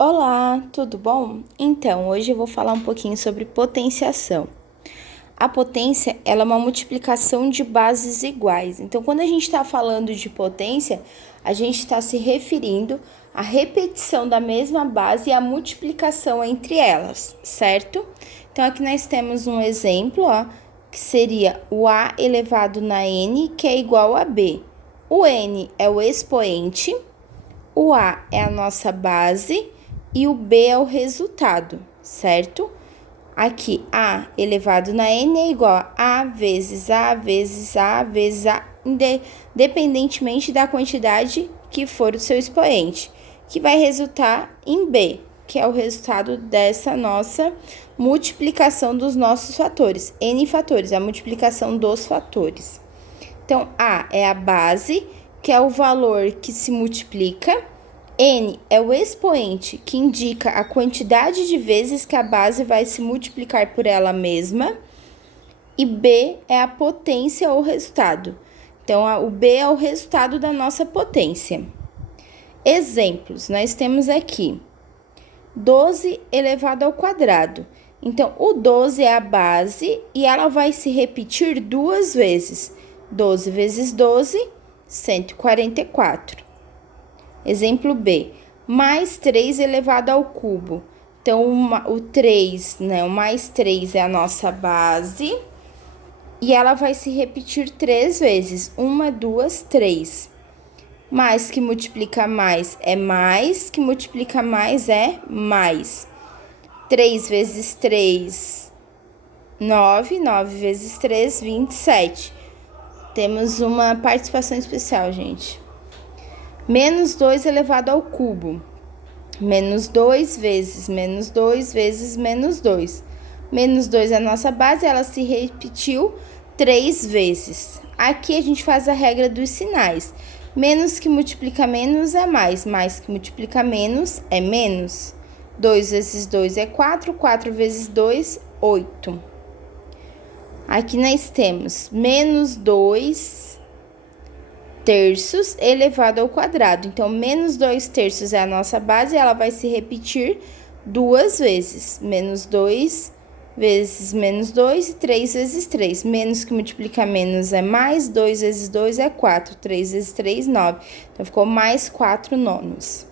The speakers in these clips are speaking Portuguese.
Olá, tudo bom? Então, hoje eu vou falar um pouquinho sobre potenciação. A potência, ela é uma multiplicação de bases iguais. Então, quando a gente está falando de potência, a gente está se referindo à repetição da mesma base e à multiplicação entre elas, certo? Então, aqui nós temos um exemplo, ó, que seria o A elevado na N, que é igual a B. O N é o expoente, o A é a nossa base e o B é o resultado, certo? Aqui, A elevado na N é igual a vezes A vezes A vezes A, independentemente da quantidade que for o seu expoente, que vai resultar em B, que é o resultado dessa nossa multiplicação dos nossos fatores. N fatores, a multiplicação dos fatores. Então, A é a base, que é o valor que se multiplica. N é o expoente, que indica a quantidade de vezes que a base vai se multiplicar por ela mesma. E B é a potência ou resultado. Então, o B é o resultado da nossa potência. Exemplos, nós temos aqui 12 elevado ao quadrado. Então, o 12 é a base e ela vai se repetir duas vezes. 12 vezes 12, 144. Exemplo B, mais 3 elevado ao cubo. Então, o 3, né, o mais 3 é a nossa base e ela vai se repetir 3 vezes. 1, 2, 3. Mais que multiplica mais é mais, que multiplica mais é mais. 3 vezes 3, 9. 9 vezes 3, 27. Temos uma participação especial, gente. Menos 2 elevado ao cubo. Menos 2 vezes menos 2 vezes menos 2. Menos 2 é a nossa base, ela se repetiu 3 vezes. Aqui a gente faz a regra dos sinais. Menos que multiplica menos é mais, mais que multiplica menos é menos. 2 vezes 2 é 4, 4 vezes 2, 8. Aqui nós temos menos 2 terços elevado ao quadrado. Então, menos 2 terços é a nossa base, ela vai se repetir duas vezes. Menos 2 vezes menos 2 e 3 vezes 3. Menos que multiplica menos é mais, 2 vezes 2 é 4, 3 vezes 3, 9. Então, ficou mais 4 nonos.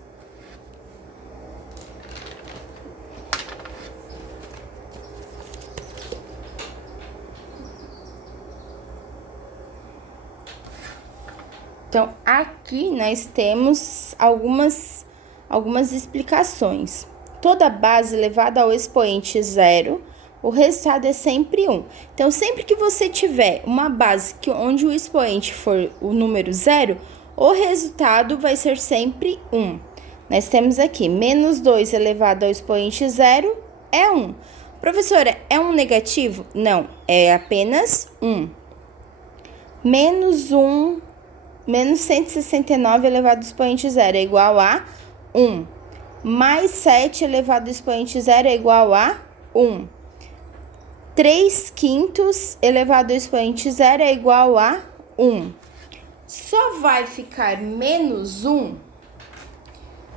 Então, aqui nós temos algumas explicações. Toda base elevada ao expoente zero, o resultado é sempre 1. Então, sempre que você tiver uma base onde o expoente for o número 0, o resultado vai ser sempre 1. Nós temos aqui, menos 2 elevado ao expoente 0 é 1. Professora, é um negativo? Não, é apenas 1. Menos 169 elevado ao expoente zero é igual a 1. Mais 7 elevado ao expoente zero é igual a 1. 3 quintos elevado ao expoente zero é igual a 1. Só vai ficar menos 1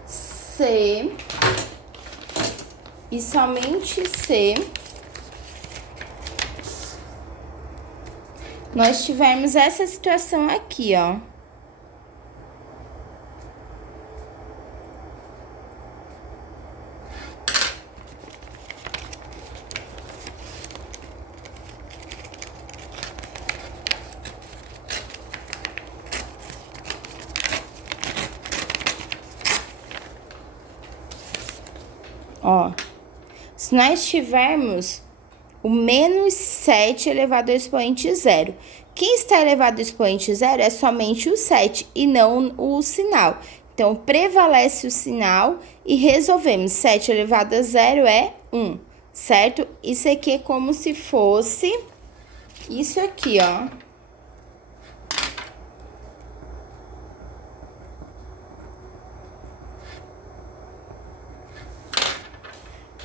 se e somente se nós tivermos essa situação aqui, ó. Ó, se nós tivermos o menos 7 elevado ao expoente zero. Quem está elevado ao expoente zero é somente o 7 e não o sinal. Então, prevalece o sinal e resolvemos. 7 elevado a zero é 1, certo? Isso aqui é como se fosse isso aqui, ó.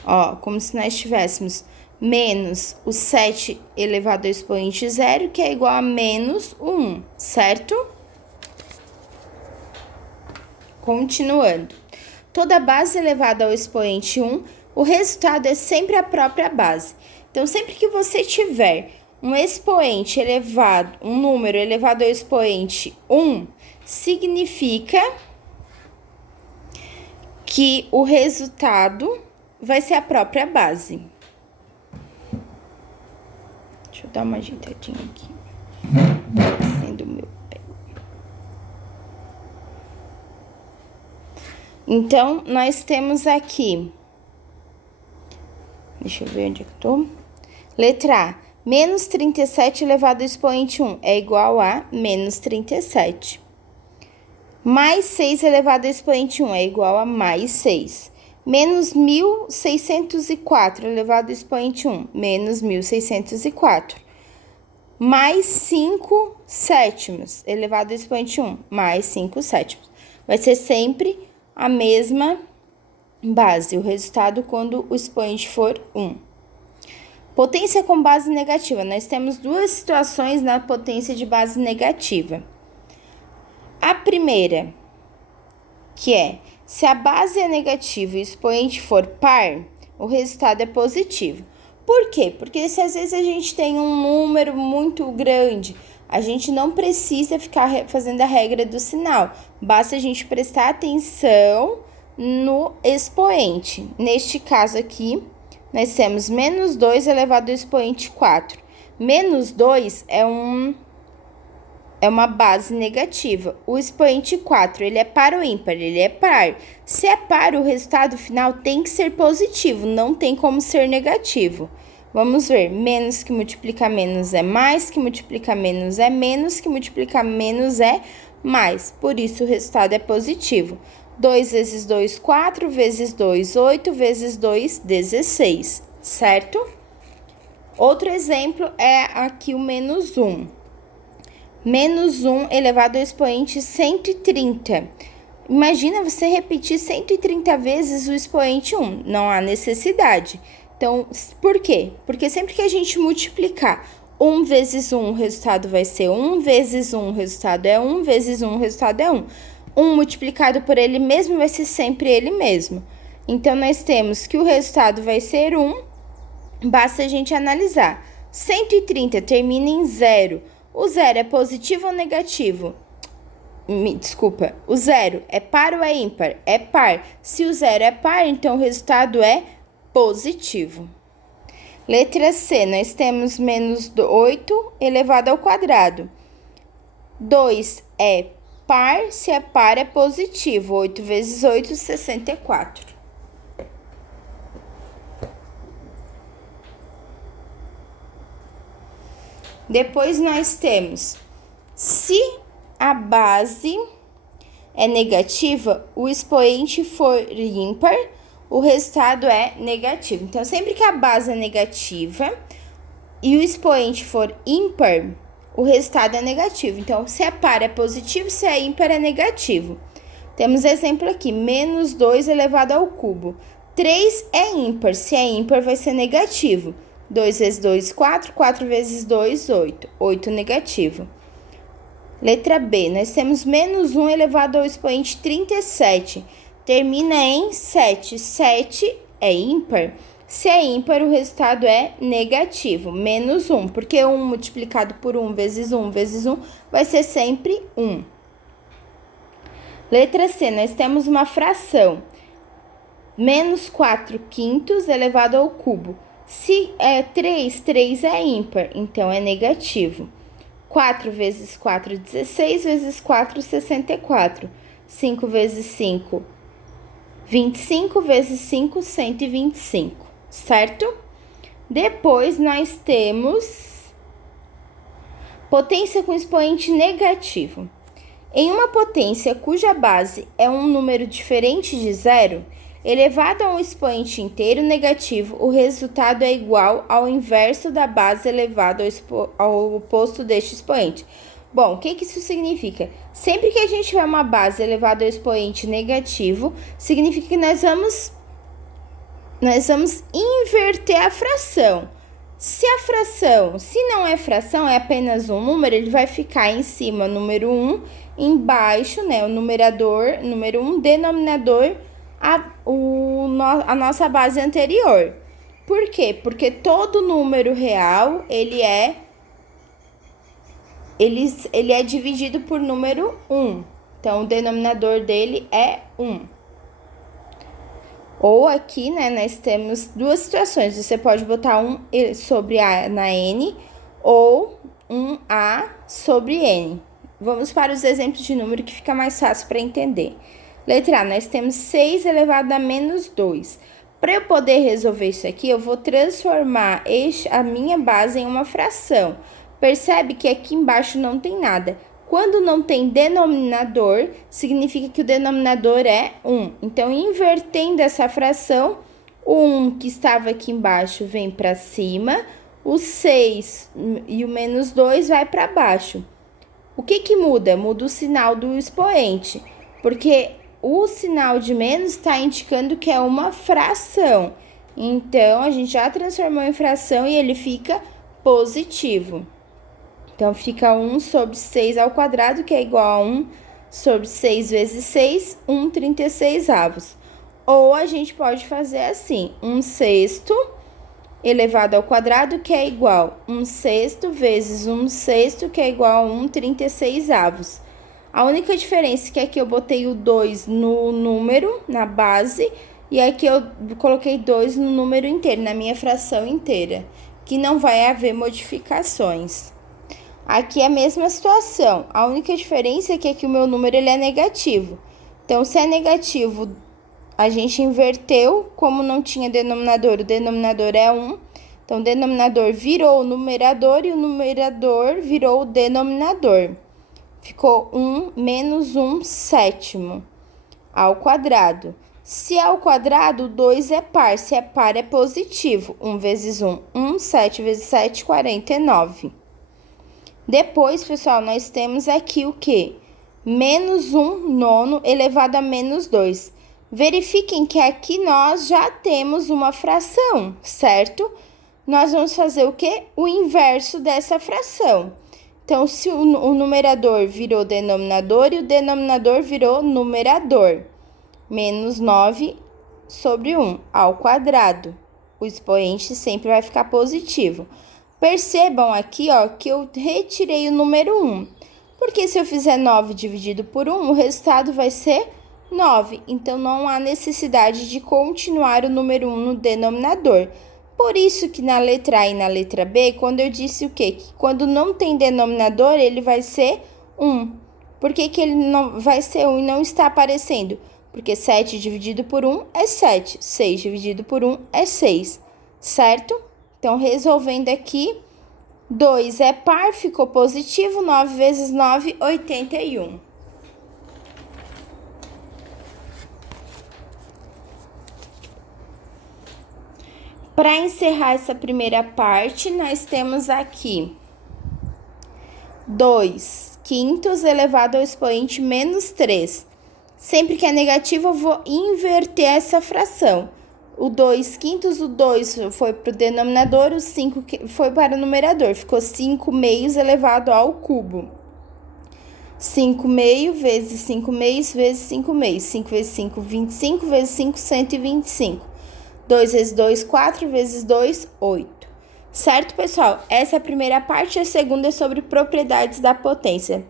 Ó, como se nós tivéssemos menos o 7 elevado ao expoente zero, que é igual a menos o 1, certo? Continuando. toda base elevada ao expoente 1, o resultado é sempre a própria base. Então, sempre que você tiver um expoente elevado, um número elevado ao expoente 1, significa que o resultado vai ser a própria base. Deixa eu dar uma ajeitadinha aqui. Sendo o meu pé. Então, nós temos aqui. Deixa eu ver onde é que eu tô. Letra A. Menos 37 elevado ao expoente 1 é igual a menos 37. Mais 6 elevado ao expoente 1 é igual a mais 6. Menos 1.604 elevado ao expoente 1, menos 1.604. Mais 5 sétimos elevado ao expoente 1, mais 5 sétimos. Vai ser sempre a mesma base, o resultado quando o expoente for 1. Potência com base negativa. Nós temos duas situações na potência de base negativa. A primeira, que é, se a base é negativa e o expoente for par, o resultado é positivo. Por quê? Porque se às vezes a gente tem um número muito grande, a gente não precisa ficar fazendo a regra do sinal. Basta a gente prestar atenção no expoente. Neste caso aqui, nós temos menos 2 elevado ao expoente 4. Menos 2 é uma base negativa. O expoente 4, ele é par ou ímpar? Ele é par. Se é par, o resultado final tem que ser positivo, não tem como ser negativo. Vamos ver, menos que multiplica menos é mais, que multiplica menos é menos, que multiplica menos é mais. Por isso, o resultado é positivo. 2 vezes 2, 4, vezes 2, 8, vezes 2, 16, certo? Outro exemplo é aqui o menos 1. Menos 1 elevado ao expoente 130. Imagina você repetir 130 vezes o expoente 1. Não há necessidade. Então, por quê? Porque sempre que a gente multiplicar 1 vezes 1, o resultado vai ser 1, vezes 1, o resultado é 1, vezes 1, o resultado é 1. 1 multiplicado por ele mesmo vai ser sempre ele mesmo. Então, nós temos que o resultado vai ser 1, basta a gente analisar. 130 termina em 0. O 0 é positivo ou negativo? Desculpa, o 0 é par ou é ímpar? É par. Se o 0 é par, então o resultado é positivo. Letra C, nós temos menos 8 elevado ao quadrado. 2 é par, se é par é positivo. 8 vezes 8, 64. Depois nós temos, se a base é negativa, o expoente for ímpar, o resultado é negativo. Então, sempre que a base é negativa e o expoente for ímpar, o resultado é negativo. Então, se é par é positivo, se é ímpar é negativo. Temos exemplo aqui, menos 2 elevado ao cubo. 3 é ímpar, se é ímpar vai ser negativo. 2 vezes 2, 4, 4 vezes 2, 8. 8 negativo. Letra B, nós temos menos 1 elevado ao expoente 37. Termina em 7. 7 é ímpar. Se é ímpar, o resultado é negativo. Menos 1, porque 1 multiplicado por 1 vezes 1 vezes 1 vai ser sempre 1. Letra C, nós temos uma fração. Menos 4 quintos elevado ao cubo. Se é 3, 3 é ímpar, então é negativo. 4 vezes 4, 16, vezes 4, 64. 5 vezes 5, 25, vezes 5, 125, certo? Depois, nós temos potência com expoente negativo. Em uma potência cuja base é um número diferente de zero, elevado a um expoente inteiro negativo, o resultado é igual ao inverso da base elevado ao oposto deste expoente. Bom, o que isso significa? Sempre que a gente tiver uma base elevada ao expoente negativo, significa que nós vamos inverter a fração. Se não é fração, é apenas um número, ele vai ficar em cima, número 1, embaixo, né, o numerador, número 1, denominador, a nossa base anterior. Por quê? Porque todo número real, ele é dividido por número 1. Então, o denominador dele é 1. Ou aqui, né, nós temos duas situações. Você pode botar 1 sobre A na N ou 1A sobre N. Vamos para os exemplos de número que fica mais fácil para entender. Letra A, nós temos 6 elevado a menos 2. Para eu poder resolver isso aqui, eu vou transformar a minha base em uma fração. Percebe que aqui embaixo não tem nada. Quando não tem denominador, significa que o denominador é 1. Então, invertendo essa fração, o 1 que estava aqui embaixo vem para cima, o 6 e o menos 2 vai para baixo. O que muda? Muda o sinal do expoente, porque o sinal de menos está indicando que é uma fração. Então, a gente já transformou em fração e ele fica positivo. Então, fica 1 sobre 6 ao quadrado, que é igual a 1 sobre 6 vezes 6, 1/36. Ou a gente pode fazer assim, 1/6 elevado ao quadrado, que é igual a 1/6 vezes 1/6, que é igual a 1/36. A única diferença é que aqui eu botei o 2 no número, na base, e aqui eu coloquei 2 no número inteiro, na minha fração inteira, que não vai haver modificações. Aqui é a mesma situação, a única diferença é que aqui o meu número ele é negativo. Então, se é negativo, a gente inverteu, como não tinha denominador, o denominador é 1. Então, o denominador virou o numerador e o numerador virou o denominador. Ficou 1 menos 1/7 ao quadrado. Se é ao quadrado, 2 é par. Se é par, é positivo. 1 vezes 1, 1. 7 vezes 7, 49. Depois, pessoal, nós temos aqui o quê? Menos 1/9 elevado a menos 2. Verifiquem que aqui nós já temos uma fração, certo? Nós vamos fazer o quê? O inverso dessa fração. Então, se o numerador virou denominador e o denominador virou numerador. Menos 9 sobre 1 ao quadrado. O expoente sempre vai ficar positivo. Percebam aqui, ó, que eu retirei o número 1. Porque se eu fizer 9 dividido por 1, o resultado vai ser 9. Então, não há necessidade de continuar o número 1 no denominador. Por isso que na letra A e na letra B, quando eu disse o quê? Que quando não tem denominador, ele vai ser 1. Por que ele não vai ser 1 e não está aparecendo? Porque 7 dividido por 1 é 7. 6 dividido por 1 é 6. Certo? Então, resolvendo aqui, 2 é par, ficou positivo, 9 vezes 9, 81. Para encerrar essa primeira parte, nós temos aqui 2/5 elevado ao expoente menos 3. Sempre que é negativo, eu vou inverter essa fração. O 2/5, o 2 foi para o denominador, o 5 foi para o numerador. Ficou 5/2 elevado ao cubo. 5/2 vezes 5/2 vezes 5/2. 5 vezes 5, 25, vezes 5, 125. 2 vezes 2, 4, vezes 2, 8. Certo, pessoal? Essa é a primeira parte, a segunda é sobre propriedades da potência.